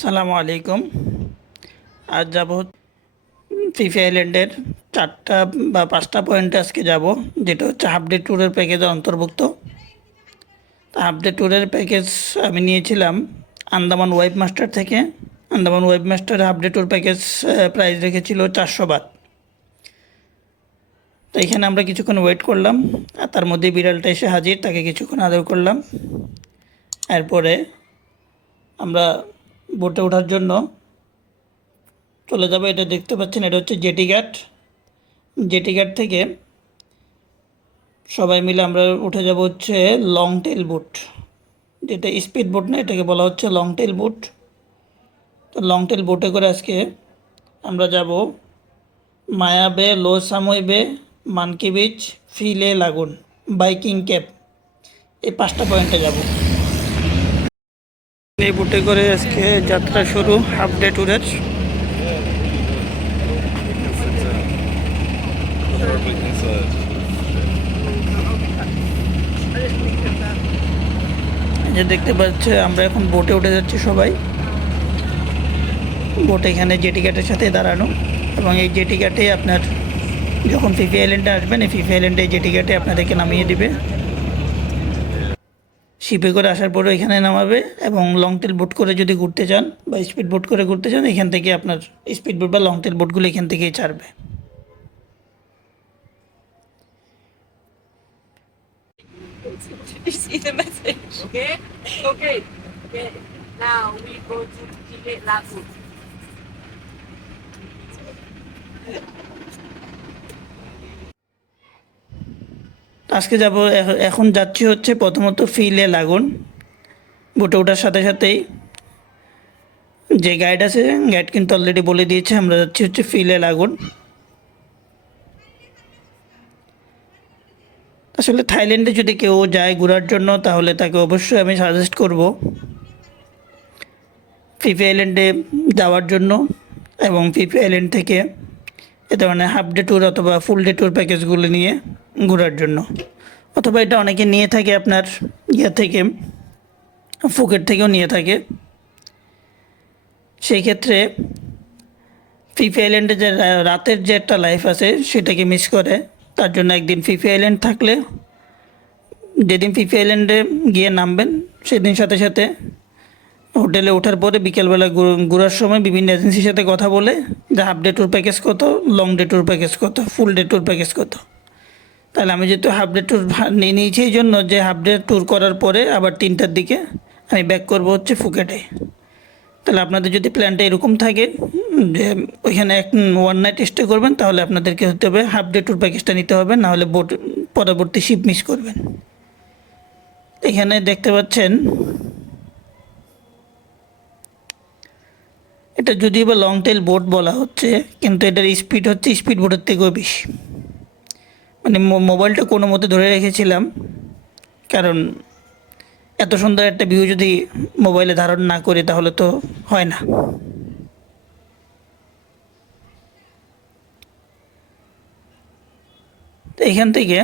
সালামু আলাইকুম। আজ যাব ফিফি আইল্যান্ডের 4টা বা 5টা পয়েন্টে আজকে যাব, যেটা হচ্ছে হাফ ডে ট্যুরের প্যাকেজের অন্তর্ভুক্ত। হাফ ডে ট্যুরের প্যাকেজ আমি নিয়েছিলাম আন্দামান ওয়েব মাস্টার থেকে। Andaman web master half day tour package price রেখেছিল 400 বাত। তো এখানে আমরা কিছুক্ষণ ওয়েট করলাম, আর তার মধ্যে বিড়ালটা এসে হাজির, তাকে কিছুক্ষণ আদর করলাম। এরপরে আমরা বোটে ওঠার জন্য চলে যাবো। এটা দেখতে পাচ্ছেন, এটা হচ্ছে জেটি ঘাট। জেটি ঘাট থেকে সবাই মিলে আমরা উঠে যাব হচ্ছে লং টেল বোট, যেটা স্পিড বোট না, এটাকে বলা হচ্ছে লং টেল বোট। তো লং টেল বোটে করে আজকে আমরা যাব মায়া বে, লো সামুই বে, মানকি বিচ, ফিলে, লাগুন, বাইকিং ক্যাপ, এই 5টা পয়েন্টে যাব। এই বোটে করে আজকে যাত্রা শুরু হাফ ডে ট্যুরের। যে দেখতে পাচ্ছে আমরা এখন বোটে উঠে যাচ্ছি সবাই। বোট এখানে জেটি ঘাটের সাথে দাঁড়ানো, এবং এই জেটি ঘাটে আপনার যখন ফিফি আইল্যান্ডে আসবেন, এই ফিফি আইল্যান্ডে জেটি ঘাটে আপনাদেরকে নামিয়ে দিবে। শিপে করে আসার পরে এখানে নামাবে, এবং লং টেল বোট করে যদি ঘুরতে চান বা স্পিড বোট করে ঘুরতে চান, এখান থেকে আপনার স্পিড বোট বা লং টেল বোটগুলো এখান থেকেই ছাড়বে। You see the message? Okay? Okay. Okay. Now we go to PiLeh Lagoon. আজকে যাব, এখন যাচ্ছি হচ্ছে প্রথমত ফিলে লাগুন। বোটে ওঠার সাথে সাথেই যে গাইড আছে, গাইড কিন্তু অলরেডি বলে দিয়েছে আমরা যাচ্ছি হচ্ছে ফিলে লাগুন। আসলে থাইল্যান্ডে যদি কেউ যায় ঘোরার জন্য, তাহলে তাকে অবশ্যই আমি সাজেস্ট করব ফিফি আইল্যান্ডে যাওয়ার জন্য, এবং ফিফি আইল্যান্ড থেকে এ ধরনের হাফ ডে ট্যুর অথবা ফুল ডে ট্যুর প্যাকেজগুলো নিয়ে ঘোরার জন্য। অথবা এটা অনেকে নিয়ে থাকে আপনার ইয়ে থেকে, ফুকেট থেকেও নিয়ে থাকে। সেই ক্ষেত্রে ফিফি আইল্যান্ডে যে রাতের যে একটা লাইফ আছে সেটাকে মিস করে, তার জন্য একদিন ফিফি আইল্যান্ড থাকলে, যেদিন ফিফি আইল্যান্ডে গিয়ে নামবেন সেদিন সাথে সাথে হোটেলে ওঠার পরে বিকেলবেলা ঘোরার সময় বিভিন্ন এজেন্সির সাথে কথা বলে যে হাফ ডে ট্যুর প্যাকেজ কত, লং ডে ট্যুর প্যাকেজ কত, ফুল ডে ট্যুর প্যাকেজ কত। তাহলে আমি যেহেতু হাফ ডে ট্যুর নিয়ে নিয়েছি, এই জন্য যে হাফ ডে ট্যুর করার পরে আবার 3টার দিকে আমি ব্যাক করব হচ্ছে ফুকেটে। তাহলে আপনাদের যদি প্ল্যানটা এরকম থাকে যে ওইখানে ওয়ান নাইট স্টে করবেন, তাহলে আপনাদেরকে হতে হবে হাফ ডে ট্যুর প্যাকেজটা নিতে হবে, নাহলে বোট পরবর্তী শিপ মিস করবেন। এখানে দেখতে পাচ্ছেন, এটা যদিও বা লং টেল বোট বলা হচ্ছে, কিন্তু এটার স্পিড হচ্ছে স্পিড বোটের থেকেও বেশি। মানে মোবাইলটা কোনো মতে ধরে রেখেছিলাম, কারণ এত সুন্দর একটা ভিউ যদি মোবাইলে ধারণ না করি তাহলে তো হয় না। তো এখান থেকে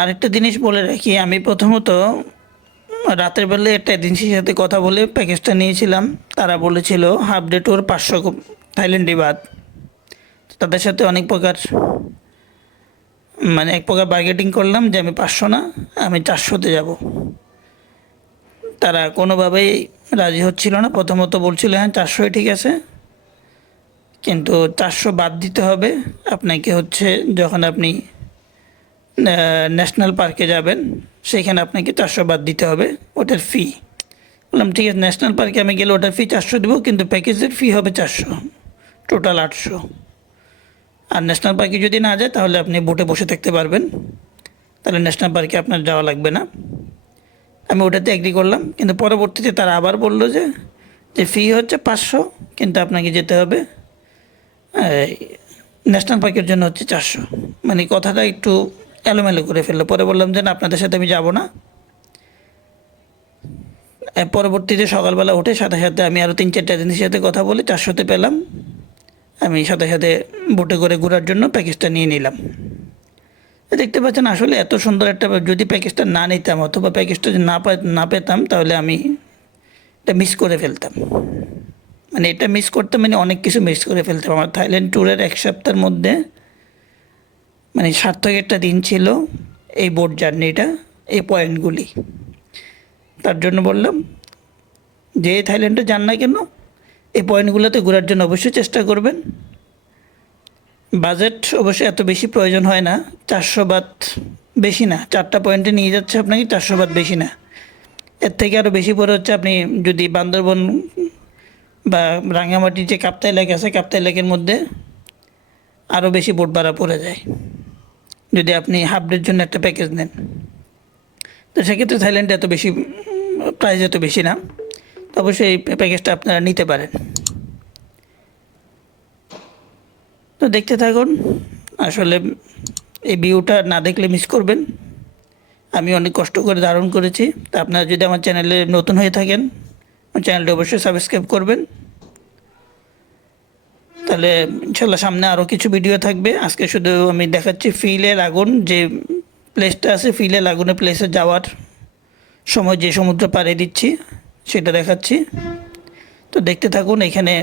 আরেকটা জিনিস বলে রাখি, আমি প্রথমত রাতের বেলায় একটা এজেন্সির সাথে কথা বলে প্যাকেজটা নিয়েছিলাম। তারা বলেছিল হাফ ডে ট্যুর 500 থাইল্যান্ডি বাদ। তাদের সাথে অনেক প্রকার এক প্রকার বার্গেটিং করলাম যে আমি 500 না, আমি 400-তে যাব। তারা কোনোভাবেই রাজি হচ্ছিল না। প্রথমত বলছিল হ্যাঁ 400-ই ঠিক আছে, কিন্তু 400 বাদ দিতে হবে আপনাকে হচ্ছে যখন আপনি ন্যাশনাল পার্কে যাবেন, সেখানে আপনাকে 400 বাদ দিতে হবে ওটার ফি। বললাম ঠিক আছে, ন্যাশনাল পার্কে আমি গেলে ওটার ফি 400 দেবো, কিন্তু প্যাকেজের ফি হবে 400, টোটাল 800। আর ন্যাশনাল পার্কে যদি না যায় তাহলে আপনি বোটে বসে থাকতে পারবেন, তাহলে ন্যাশনাল পার্কে আপনার যাওয়া লাগবে না। আমি ওটাতে এগ্রি করলাম, কিন্তু পরবর্তীতে তারা আবার বললো যে ফি হচ্ছে 500, কিন্তু আপনাকে যেতে হবে ন্যাশনাল পার্কের জন্য হচ্ছে 400। মানে কথাটা একটু এলোমেলো করে ফেললো। পরে বললাম যে না, আপনাদের সাথে আমি যাব না। পরবর্তীতে সকালবেলা উঠে সাথে সাথে আমি আরও 3-4টা এজেন্সির সাথে কথা বলে 400-তে পেলাম। আমি সাথে সাথে বোটে করে ঘোরার জন্য প্যাকেজটা নিয়ে নিলাম। দেখতে পাচ্ছেন আসলে এত সুন্দর একটা, যদি প্যাকেজটা না নিতাম অথবা প্যাকেজটা যদি না পেতাম তাহলে আমি এটা মিস করে ফেলতাম। মানে এটা মিস করতাম, মানে অনেক কিছু মিস করে ফেলতাম। আমার থাইল্যান্ড ট্যুরের 1 সপ্তাহের মধ্যে মানে সার্থক একটা দিন ছিল এই বোট জার্নিটা, এই পয়েন্টগুলি। তার জন্য বললাম যে থাইল্যান্ডে যান না কেন এই পয়েন্টগুলোতে ঘোরার জন্য অবশ্যই চেষ্টা করবেন। বাজেট অবশ্যই এত বেশি প্রয়োজন হয় না, 400 বাত বেশি না, 4টা পয়েন্টে নিয়ে যাচ্ছে আপনাকে 400 বাত বেশি না। এর থেকে আরও বেশি পড়ে হচ্ছে আপনি যদি বান্দরবন বা রাঙামাটির যে কাপ্তাই লেক আছে, কাপ্তাই লেকের মধ্যে আরও বেশি বোট ভাড়া পড়ে যায় যদি আপনি হাফ ডের জন্য একটা প্যাকেজ নেন। তো সেক্ষেত্রে থাইল্যান্ডে এত বেশি প্রাইস এত বেশি না, তো অবশ্যই এই প্যাকেজটা আপনারা নিতে পারেন। তো দেখতে থাকুন, আসলে এই ভিউটা না দেখলে মিস করবেন। আমি অনেক কষ্ট করে ধারণ করেছি। তা আপনারা যদি আমার চ্যানেলে নতুন হয়ে থাকেন আমার চ্যানেলটা অবশ্যই সাবস্ক্রাইব করবেন। তাহলে ইনশাল্লাহ সামনে আরও কিছু ভিডিও থাকবে। আজকে শুধু আমি দেখাচ্ছি PiLeh লাগুন, যে প্লেসটা আছে PiLeh লাগুনের প্লেসে যাওয়ার সময় যে সমুদ্র পাড়ে দিচ্ছি সেটা দেখাচ্ছি। তো দেখতে থাকুন, এখানে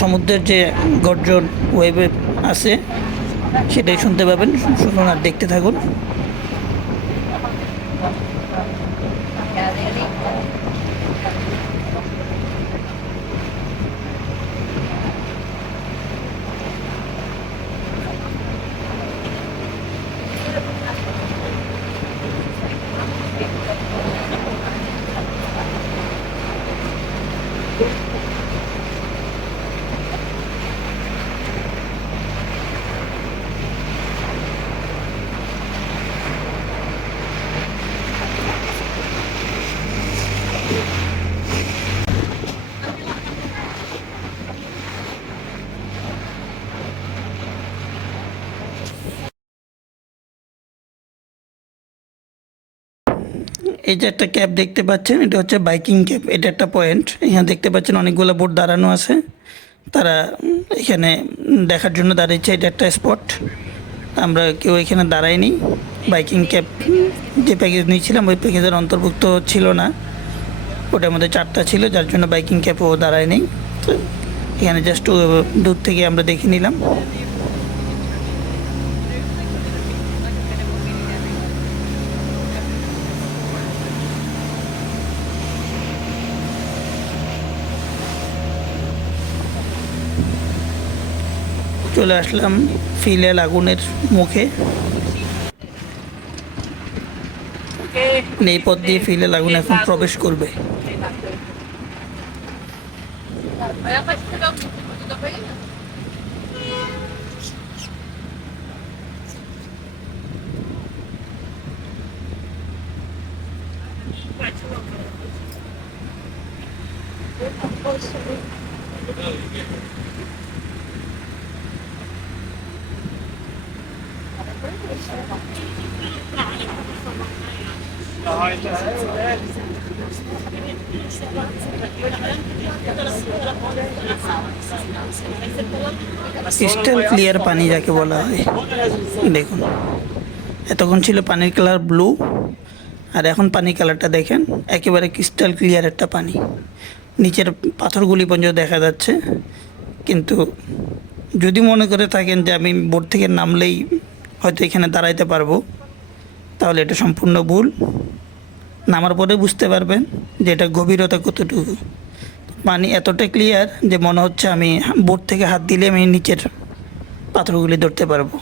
সমুদ্রের যে গর্জন ওয়েবে আছে সেটাই শুনতে পাবেন। শুনুন আর দেখতে থাকুন। এই যে একটা ক্যাব দেখতে পাচ্ছেন, এটা হচ্ছে বাইকিং ক্যাব। এটা একটা পয়েন্ট, এখানে দেখতে পাচ্ছেন অনেকগুলো বোট দাঁড়ানো আছে, তারা এখানে দেখার জন্য দাঁড়িয়েছে। এটা একটা স্পট, আমরা কেউ এখানে দাঁড়াইনি। বাইকিং ক্যাব যে প্যাকেজ নিয়েছিলাম ওই প্যাকেজের অন্তর্ভুক্ত ছিল না, ওটার মধ্যে 4টা ছিল, যার জন্য বাইকিং ক্যাবও দাঁড়ায়নি। তো এখানে জাস্ট দূর থেকে আমরা দেখে নিলাম। চলে আসলাম PiLeh লাগুনের মুখে। এই পথ দিয়ে PiLeh লাগুন এখন প্রবেশ করবে। ক্রিস্টাল ক্লিয়ার পানি যাকে বলা হয়। দেখুন, এতক্ষণ ছিল পানির কালার ব্লু, আর এখন পানির কালারটা দেখেন, একেবারে ক্রিস্টাল ক্লিয়ার একটা পানি। নিচের পাথরগুলি পর্যন্ত দেখা যাচ্ছে। কিন্তু যদি মনে করে থাকেন যে আমি বোট থেকে নামলেই হয়তো এখানে দাঁড়াইতে পারবো, তাহলে এটা সম্পূর্ণ ভুল। নামার পরে বুঝতে পারবেন যে এটা গভীরতা কতটুকু। পানি এতটা ক্লিয়ার যে মনে হচ্ছে আমি বোট থেকে হাত দিলে আমি নিচের পাথরগুলি ধরতে পারবো।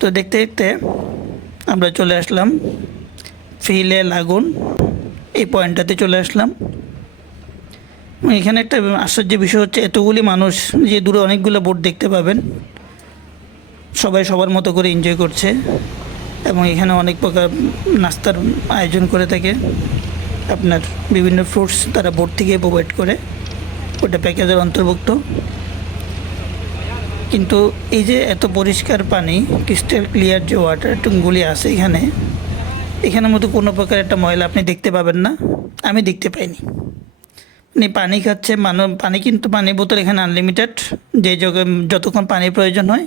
তো দেখতে দেখতে আমরা চলে আসলাম PiLeh লাগুন, এই পয়েন্টটাতে চলে আসলাম। এখানে একটা আশ্চর্য বিষয় হচ্ছে এতগুলি মানুষ, যে দূরে অনেকগুলো বোট দেখতে পাবেন, সবাই সবার মতো করে এনজয় করছে এবং এখানে অনেক প্রকার নাস্তার আয়োজন করে থাকে। আপনার বিভিন্ন ফ্রুটস তারা বোট থেকে প্রোভাইড করে, ওটা প্যাকেজের অন্তর্ভুক্ত। কিন্তু এই যে এত পরিষ্কার পানি, ক্রিস্টাল ক্লিয়ার যে ওয়াটারগুলি আছে এখানে, এখানের মধ্যে কোনো প্রকার একটা ময়লা আপনি দেখতে পাবেন না, আমি দেখতে পাইনি। আপনি পানি খাচ্ছে পানি কিন্তু পানির বোতল এখানে আনলিমিটেড। যে যতক্ষণ পানির প্রয়োজন হয়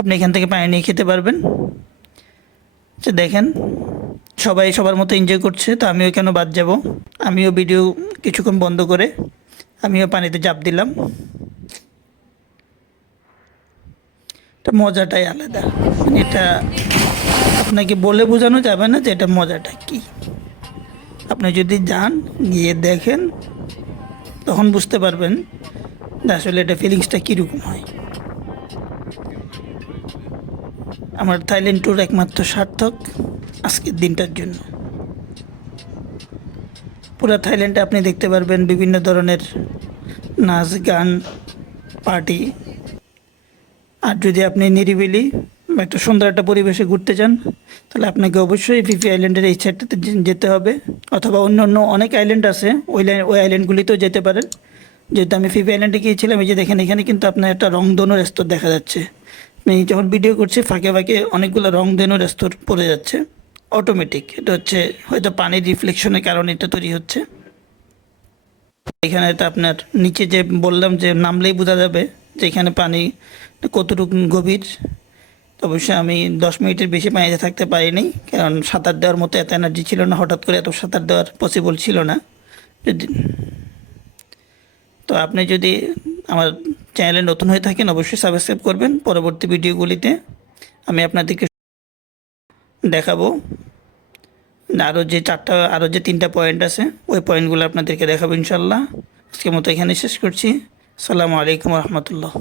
আপনি এখান থেকে পানি নিয়ে খেতে পারবেন। দেখেন সবাই সবার মতো এনজয় করছে, তো আমিও কেন বাদ যাব। আমিও ভিডিও কিছুক্ষণ বন্ধ করে আমিও পানিতে ঝাঁপ দিলাম। এটা মজাটাই আলাদা, মানে এটা আপনাকে বলে বোঝানো যাবে না যে এটা মজাটা কি। আপনি যদি যান গিয়ে দেখেন তখন বুঝতে পারবেন যে আসলে এটা ফিলিংসটা কীরকম হয়। আমার থাইল্যান্ড ট্যুর একমাত্র সার্থক আজকের দিনটার জন্য। পুরো থাইল্যান্ডে আপনি দেখতে পারবেন বিভিন্ন ধরনের নাচ গান পার্টি। আর যদি আপনি নিরিবিলি বা একটা সুন্দর একটা পরিবেশে ঘুরতে চান তাহলে আপনাকে অবশ্যই ফিফি আইল্যান্ডের এই সাইডটাতে যেতে হবে, অথবা অন্য অন্য অনেক আইল্যান্ড আছে ওই আইল্যান্ডগুলিতেও যেতে পারেন। যেহেতু আমি ফিফি আইল্যান্ডে গিয়েছিলাম, এই যে দেখেন এখানে কিন্তু আপনার একটা রংধনু স্তর দেখা যাচ্ছে। আমি যখন ভিডিও করছি ফাঁকে ফাঁকে অনেকগুলো রংধনুর স্তর পড়ে যাচ্ছে অটোমেটিক। এটা হচ্ছে হয়তো পানির রিফ্লেকশনের কারণে এটা তৈরি হচ্ছে। এখানে তো আপনার নিচে যে বললাম যে নামলেই বোঝা যাবে যে এখানে পানি কতটুকু গভীর। অবশ্যই আমি 10 মিনিটের বেশি পানিতে থাকতে পারিনি, কারণ সাঁতার দেওয়ার মতো এত এনার্জি ছিল না, হঠাৎ করে এত সাঁতার দেওয়ার পসিবল ছিল না। যদি তো আপনি যদি আমার চ্যানেলে নতুন হয়ে থাকেন অবশ্যই সাবস্ক্রাইব করবেন। পরবর্তী ভিডিওগুলিতে আমি আপনাদেরকে দেখাবো আরও যে 3টা পয়েন্ট আছে, ওই পয়েন্টগুলো আপনাদেরকে দেখাবো ইনশাল্লাহ। আজকের মতো এখানে শেষ করছি। আসসালামু আলাইকুম রহমতুল্লাহ।